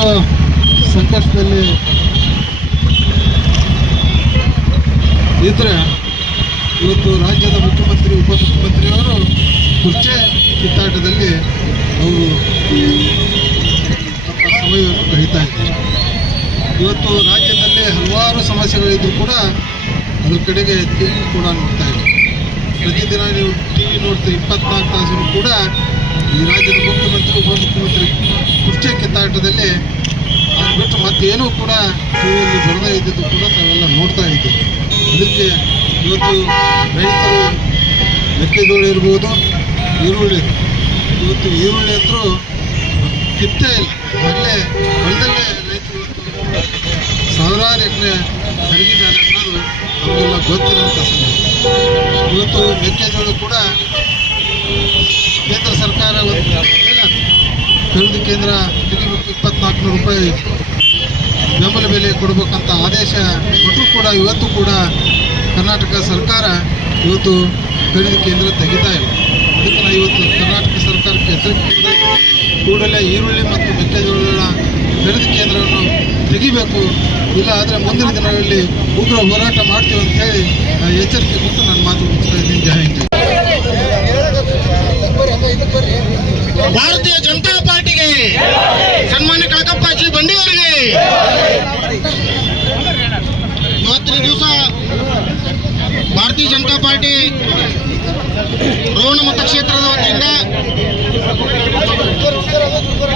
ರೈತರು ಸಂಕಷ್ಟದಲ್ಲಿ ಇದ್ರೆ ಇವತ್ತು ರಾಜ್ಯದ ಮುಖ್ಯಮಂತ್ರಿ ಉಪಮುಖ್ಯಮಂತ್ರಿಯವರು ಕುರ್ಚೆ ಕಿತ್ತಾಟದಲ್ಲಿ ಅವರು ತಮ್ಮ ಸಮಯವನ್ನು ಕಳೀತಾ ಇದ್ದಾರೆ. ಇವತ್ತು ರಾಜ್ಯದಲ್ಲಿ ಹಲವಾರು ಸಮಸ್ಯೆಗಳಿದ್ರೂ ಕೂಡ ಅದ್ರ ಕಡೆಗೆ ತಿರುಗಿ ಕೂಡ ನೋಡ್ತಾ ಇಲ್ಲ. ಪ್ರತಿದಿನ ನೀವು TV ನೋಡ್ತೀರಿ, 24 ತಾಸು ಕೂಡ ಈ ರಾಜ್ಯದ ಮುಖ್ಯಮಂತ್ರಿ ಉಪಮುಖ್ಯಮಂತ್ರಿ ಕುರ್ಚೆ ಕಿತ್ತಾಟದಲ್ಲಿ ಅದು ಬಿಟ್ಟು ಮತ್ತೇನೂ ಕೂಡ ಟಿವಿಯಲ್ಲಿ ಬರದೇ ಇದ್ದಿದ್ದು ಕೂಡ ತಾವೆಲ್ಲ ನೋಡ್ತಾ ಇದ್ದೀವಿ. ಅದಕ್ಕೆ ಇವತ್ತು ರೈತರು ಮೆಕ್ಕೆಜೋಳ ಇರ್ಬೋದು, ಈರುಳ್ಳಿ, ಇವತ್ತು ಈರುಳ್ಳಿ ಅಂತೂ ಕಿತ್ತೇ ಇಲ್ಲ. ಅಲ್ಲೇ ಹೊಲದಲ್ಲೇ ರೈತರು ಸಾವಿರಾರು ಎಕರೆ ಹರಿಗಿದ್ದಾರೆ ಅನ್ನೋದು ನಮಗೆಲ್ಲ ಗೊತ್ತಿರೋಂಥ ಸಂಗತಿ. ಇವತ್ತು ಮೆಕ್ಕೆಜೋಳ ಕೂಡ ಕೇಂದ್ರ ಸರ್ಕಾರ ಖರೀದಿ ಕೇಂದ್ರ ತೆಗಿಬೇಕು, 2400 ರೂಪಾಯಿ ಬೆಂಬಲ ಬೆಲೆ ಕೊಡಬೇಕಂತ ಆದೇಶ ಕೊಟ್ಟರು ಕೂಡ ಇವತ್ತು ಕೂಡ ಕರ್ನಾಟಕ ಸರ್ಕಾರ ಇವತ್ತು ಖರೀದಿ ಕೇಂದ್ರ ತೆಗಿತಾ ಇಲ್ಲ. ಅದಕ್ಕೆ ನಾವು ಇವತ್ತು ಕರ್ನಾಟಕ ಸರ್ಕಾರಕ್ಕೆ ಎಚ್ಚರಿಕೆ ಕೂಡಲೇ ಈರುಳ್ಳಿ ಮತ್ತು ಮೆಕ್ಕೆಜೋಳಗಳ ಖರೀದಿ ಕೇಂದ್ರವನ್ನು ತೆಗಿಬೇಕು, ಇಲ್ಲ ಆದರೆ ಮುಂದಿನ ದಿನಗಳಲ್ಲಿ ಉಗ್ರ ಹೋರಾಟ ಮಾಡ್ತೀವಿ ಅಂತ ಹೇಳಿ ಎಚ್ಚರಿಕೆ ಕೊಟ್ಟು ನಾನು ಮಾತು ಮುಗಿಸ್ತಾ ಇದ್ದೀನಿ. ಜೈ ಹಿಂದ್. ಭಾರತೀಯ ಜನತಾ ಪಾರ್ಟಿಗೆ, ಸನ್ಮಾನ್ಯ ಕಳಕಪ್ಪ ಜಿ ಬಂಡಿ ಅವರಿಗೆ ಇವತ್ತಿನ ದಿವಸ ಭಾರತೀಯ ಜನತಾ ಪಾರ್ಟಿ ರೋಣ ಮತಕ್ಷೇತ್ರದ ವತಿಯಿಂದ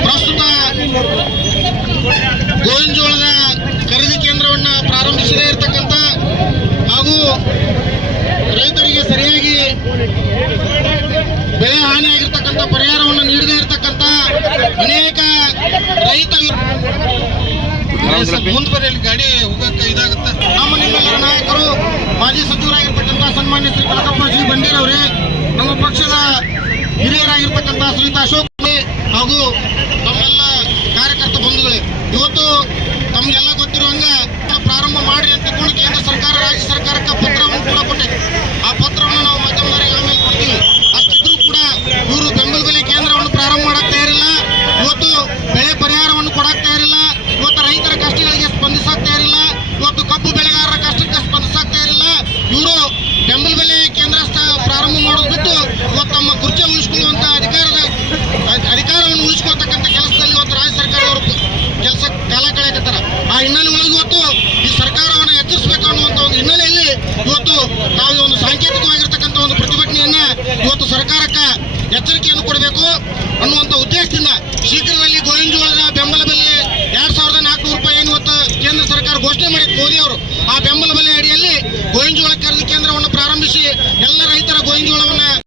ಪ್ರಸ್ತುತ ಗೋವಿನಜೋಳದ ಖರೀದಿ ಕೇಂದ್ರವನ್ನು ಪ್ರಾರಂಭಿಸದೇ ಇರತಕ್ಕಂಥ ಹಾಗೂ ರೈತರಿಗೆ ಸರಿಯಾಗಿ ಬೆಳೆ ಹಾನಿಯಾಗಿರ್ತಕ್ಕಂಥ ಪರಿಹಾರವನ್ನು ನೀಡದೇ ಇರತಕ್ಕಂಥ ಅನೇಕ ರೈತ ಮುಂದುವರೆಯಲ್ಲಿ ಗಾಡಿ ಹೋಗಕ್ಕೆ ಇದಾಗುತ್ತೆ. ನಮ್ಮ ನಿಮ್ಮೆಲ್ಲರ ನಾಯಕರು ಮಾಜಿ ಸಚಿವರಾಗಿರ್ತಕ್ಕಂಥ ಸನ್ಮಾನ್ಯ ಶ್ರೀ ಕಳಕಪ್ಪ ಜಿ ಬಂಡೀರವರೇ, ನಮ್ಮ ಪಕ್ಷದ ಹಿರಿಯರಾಗಿರ್ತಕ್ಕಂಥ ಶ್ರೀಯುತ ಅಶೋಕ್ ಹಾಗೂ ತಮ್ಮೆಲ್ಲ ಕಾರ್ಯಕರ್ತ ಬಂಧುಗಳೇ, ಇವತ್ತು ತಮಗೆಲ್ಲ ಗೊತ್ತಿರುವಂಗ ಪ್ರಾರಂಭ ಮಾಡಿ ಅಂತ ಕೇಂದ್ರ ಸರ್ಕಾರ ರಾಜ್ಯ ಸರ್ಕಾರಕ್ಕೆ ಪತ್ರವನ್ನು ಕೂಡ ಕೊಟ್ಟಿದೆ. ಆ ಪತ್ರವನ್ನು ನಾವು ಮಾಧ್ಯಮದವರಿಗೆ ಆಮೇಲೆ ಕೊಡ್ತೀವಿ. ಅಷ್ಟಿದ್ರೂ ಕೂಡ ಇವರು ಬೆಂಬಲ ಬೆಲೆ ಕೇಂದ್ರವನ್ನು ಪ್ರಾರಂಭ ಮಾಡಕ್ ತಯಾರಿಲ್ಲ, ಇವತ್ತು ಬೆಳೆ ಪರಿಹಾರವನ್ನು ಕೊಡಕ್ ತಯಾರಿಲ್ಲ, ಇವತ್ತು ರೈತರ ಕಷ್ಟಗಳಿಗೆ ಸ್ಪಂದಿಸಕ್ ತಯಾರಿಲ್ಲ, ಇವತ್ತು ಕಬ್ಬು ಬೆಳೆಗಾರರ ಕಷ್ಟಕ್ಕೆ ಸ್ಪಂದಿಸಕ್ ತಯಾರಿಲ್ಲ. ಇವರು ಬೆಂಬಲ ಬೆಲೆ ಕೇಂದ್ರ ಪ್ರಾರಂಭ ಮಾಡೋದು ಬಿಟ್ಟು ಇವತ್ತು ತಮ್ಮ ಕುರ್ಚಿ ಉಳಿಸಿಕೊಳ್ಳುವಂತ ಅಧಿಕಾರವನ್ನು ಉಳಿಸಿಕೊಳ್ತಕ್ಕಂಥ ಕೆಲಸದಲ್ಲಿ ಇವತ್ತು ರಾಜ್ಯ ಸರ್ಕಾರದವರು ಕೆಲಸ ಕಾಲ ಕಳೆಯಕತ್ತಾರ. ಆ ಹಿನ್ನೆಲೆ ಒಳಗೆ ಇವತ್ತು ಈ ಸರ್ಕಾರವನ್ನು ಎಚ್ಚರಿಸಬೇಕು ಅನ್ನುವಂಥ ಒಂದು ಹಿನ್ನೆಲೆಯಲ್ಲಿ ಇವತ್ತು ನಾವು ಒಂದು ಸಾಂಕೇತಿಕವಾಗಿರ್ತಕ್ಕಂಥ ಒಂದು ಪ್ರತಿಭಟನೆಯನ್ನ ಇವತ್ತು ಸರ್ಕಾರಕ್ಕೆ ಎಚ್ಚರಿಕೆಯನ್ನು ಕೊಡಬೇಕು ಅನ್ನುವಂಥ ಉದ್ದೇಶದಿಂದ ಶೀಘ್ರದಲ್ಲಿ ಗೋವಿನಜೋಳದ ಬೆಂಬಲ ಬೆಲೆ 2400 ರೂಪಾಯಿ ಏನು ಇವತ್ತು ಕೇಂದ್ರ ಸರ್ಕಾರ ಘೋಷಣೆ ಮಾಡಿತ್ತು ಮೋದಿ ಅವರು,